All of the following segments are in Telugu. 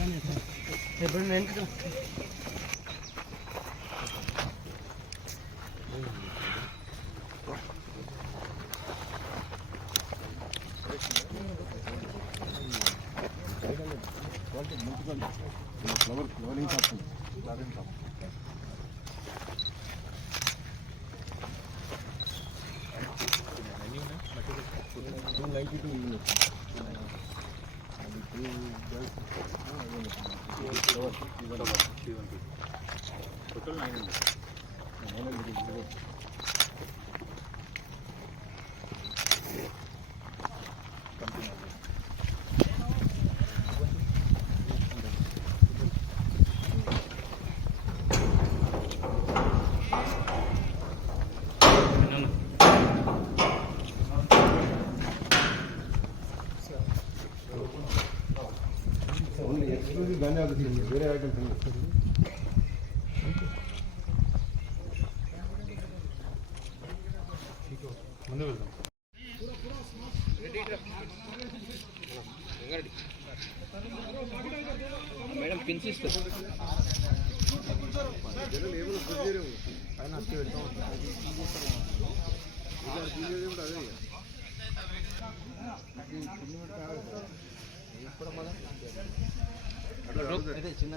Flowering top flowering top 292 units. Total 900. Only exclusive Ganja is very item. Madam pins ఇస్తారు చిన్న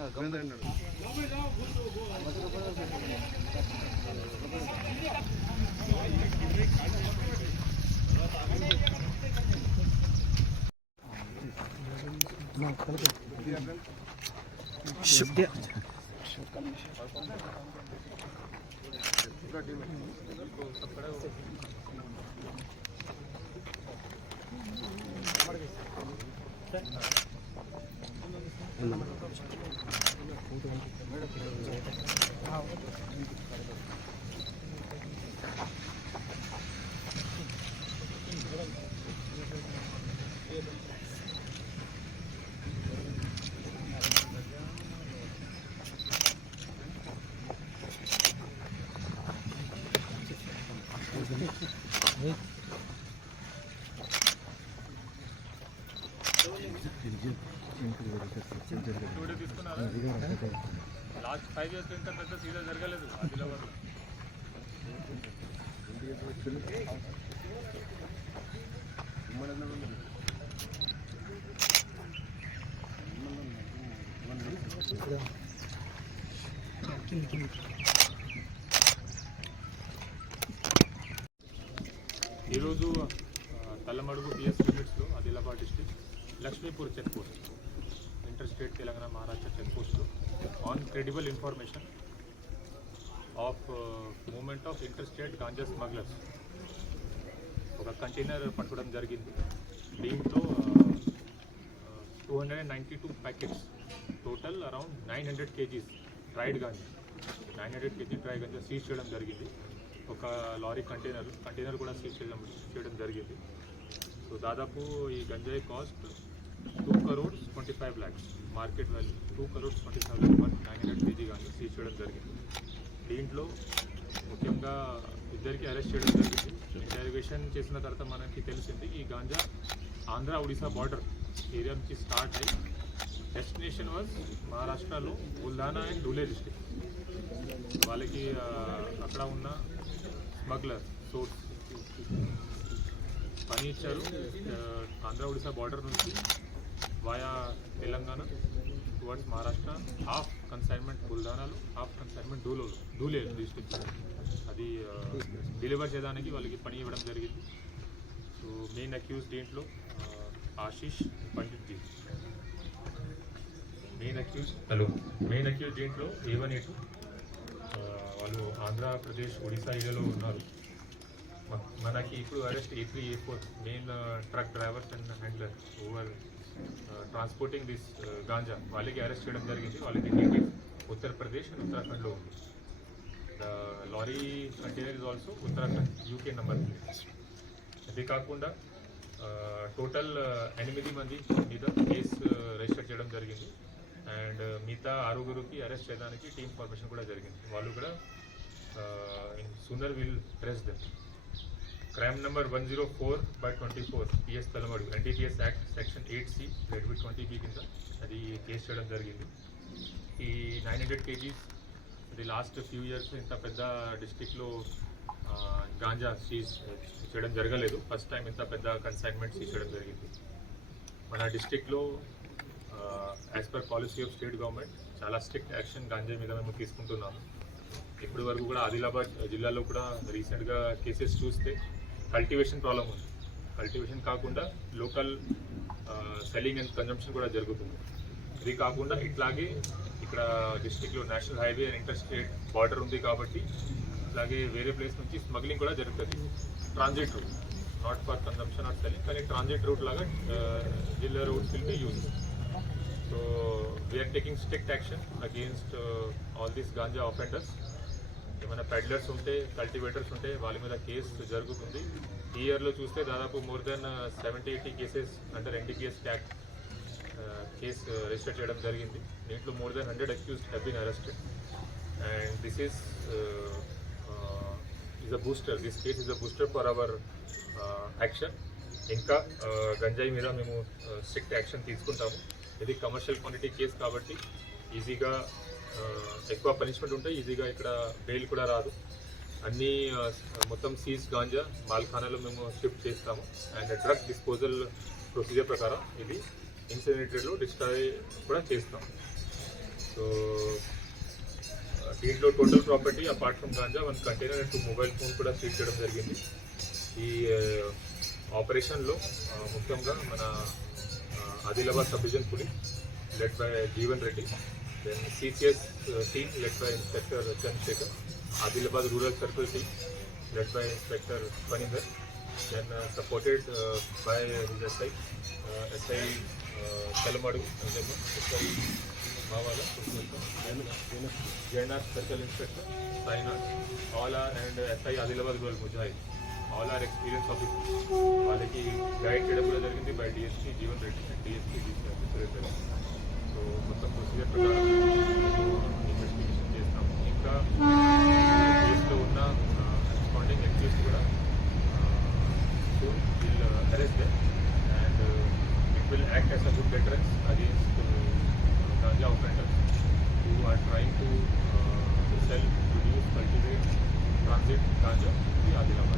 లాస్ట్ 5 years ఇంకా పెద్ద సీదా జరగలేదు ఆదిలాబాద్ ఈరోజు తల్లమడుగు పిఎస్ లిమిట్స్లో Adilabad district Lakshmipur check post inter state Telangana Maharashtra check పోస్ట్లో on credible information of moment of inter state ganja smugglers ఒక కంటైనర్ పట్టుకోవడం జరిగింది. దీంట్లో 292 packets total around 900 kgs dried ganja 900 kg dry ganja seize చేయడం జరిగింది. ఒక లారీ కంటైనర్ కూడా సీజ్ చేయడం జరిగింది. సో దాదాపు ఈ గంజాయి cost 2 crores 25 lakhs market value 2 crores 25 lakhs 900 kg ganja seize చేయడం జరిగింది. దీంట్లో ముఖ్యంగా ఇద్దరికి అరెస్ట్ చేయడం జరిగింది. ఇంటర్వేషన్ చేసిన తర్వాత మనకి తెలిసింది ఈ గాంజా ఆంధ్ర ఒడిశా బార్డర్ ఏరియా నుంచి స్టార్ట్ అయ్యి డెస్టినేషన్ వాజ్ మహారాష్ట్రలో బుల్ధానా అండ్ ధూలే డిస్ట్రిక్ట్. వాళ్ళకి అక్కడ ఉన్న స్మగ్లర్ సోర్స్ పని ఇచ్చారు. ఆంధ్ర ఒడిశా బార్డర్ నుంచి via Telangana towards Maharashtra, half consignment బుల్ధానాలో, హాఫ్ కన్సైన్మెంట్ ధూలే డిస్ట్రిక్ట్ అది డెలివర్ చేయడానికి వాళ్ళకి పని ఇవ్వడం జరిగింది. సో మెయిన్ అక్యూజ్ దీంట్లో ఆశీష్ పండిత్ జీ మెయిన్ అక్యూజ్ దీంట్లో A1A2 వాళ్ళు ఆంధ్రప్రదేశ్ ఒడిశా ఏరియాలో ఉన్నారు. మనకి ఇప్పుడు arrest A3 A4 main truck drivers and handler over transporting this ganja వాళ్ళకి అరెస్ట్ చేయడం జరిగింది. వాళ్ళకి నేటివ్ ఉత్తరప్రదేశ్ అండ్ ఉత్తరాఖండ్లో ఉంది. The lorry container is also Uttarakhand UK number. అది కాకుండా టోటల్ 8 మంది మీద కేసు రిజిస్టర్ చేయడం జరిగింది. అండ్ మిగతా 6 అరెస్ట్ చేయడానికి టీమ్ ఫార్మేషన్ కూడా జరిగింది. వాళ్ళు కూడా sooner will arrest them. Crime number 104/24 PS Talamadugu NDPS act section 8C red with 20B కింద అది కేసు చేయడం జరిగింది. ఈ 900 kgs ఇది లాస్ట్ ఫ్యూ ఇయర్స్ ఇంత పెద్ద డిస్ట్రిక్ట్లో గాంజా సీజ్ చేయడం జరగలేదు. ఫస్ట్ టైం ఇంత పెద్ద కన్సైన్మెంట్ సీజ్ చేయడం జరిగింది. మన డిస్ట్రిక్ట్లో as per policy of state government చాలా స్ట్రిక్ట్ యాక్షన్ గాంజా మీద మేము తీసుకుంటున్నాము. ఇప్పటి వరకు కూడా ఆదిలాబాద్ జిల్లాలో కూడా రీసెంట్గా కేసెస్ చూస్తే కల్టివేషన్ ప్రాబ్లం ఉంది. కల్టివేషన్ కాకుండా లోకల్ సెల్లింగ్ అండ్ కన్జంప్షన్ కూడా జరుగుతుంది. ఇది కాకుండా ఇట్లాగే ఇక్కడ డిస్ట్రిక్ట్లో national highway and inter state border ఉంది కాబట్టి ఇట్లాగే వేరే ప్లేస్ నుంచి స్మగ్లింగ్ కూడా జరుగుతుంది. Transit route, not for consumption or selling, కానీ ట్రాన్సిట్ రూట్ లాగా జిల్లా routes will be use. So we are taking strict action against all these ganja offenders. ఏమైనా పెడ్లర్స్ ఉంటే, కల్టివేటర్స్ ఉంటే వాళ్ళ మీద కేసు జరుగుతుంది. ఈ ఇయర్లో చూస్తే దాదాపు more than 70-80 cases under NDPS act case register చేయడం జరిగింది. దీంట్లో more than 100 accused have been arrested. And this is a booster. This case is a booster for our action. ఇంకా గంజాయి మీద మేము స్ట్రిక్ట్ యాక్షన్ తీసుకుంటాము. ఇది కమర్షియల్ క్వాంటిటీ కేసు కాబట్టి ఈజీగా ఎక్కువ పనిష్మెంట్ ఉంటాయి. ఈజీగా ఇక్కడ బెయిల్ కూడా రాదు. అన్నీ మొత్తం సీజ్ గాంజా మాల్ఖానాలో మేము షిఫ్ట్ చేస్తాము. అండ్ డ్రగ్ డిస్పోజల్ ప్రొసీజర్ ప్రకారం ఇది ఇన్సినరేటర్లో డిస్ట్రాయ్ కూడా చేస్తాం. సో దీంట్లో total property apart from ganja 1 container and 2 mobile phone కూడా సీజ్ చేయడం జరిగింది. ఈ ఆపరేషన్లో ముఖ్యంగా మన Adilabad sub division police led by Jeevan Reddy, then CCS team led by Inspector Chandrasekhar, Adilabad Rural Circle team led by Inspector Paninder, then supported by his SI Kalamadu, SI Mavala, JNR Circle Inspector Sainath, all are, and SI Adilabad Rural Mujahid, all are experienced officers. వాళ్ళకి గైడ్ చేయడం కూడా జరిగింది by DSP Jeevan Reddy and DSP Suresh Reddy. So మొత్తం ప్రొసీజర్ ప్రకారం ఇన్వెస్టిగేషన్ చేస్తాము. ఇంకా కేసులో ఉన్న రెస్పాండింగ్ అక్యూజ్ కూడా soon will arrest them, and it will act as a good deterrent against ganja offenders who are trying to sell, produce, cultivate, transit ganja in Adilabad.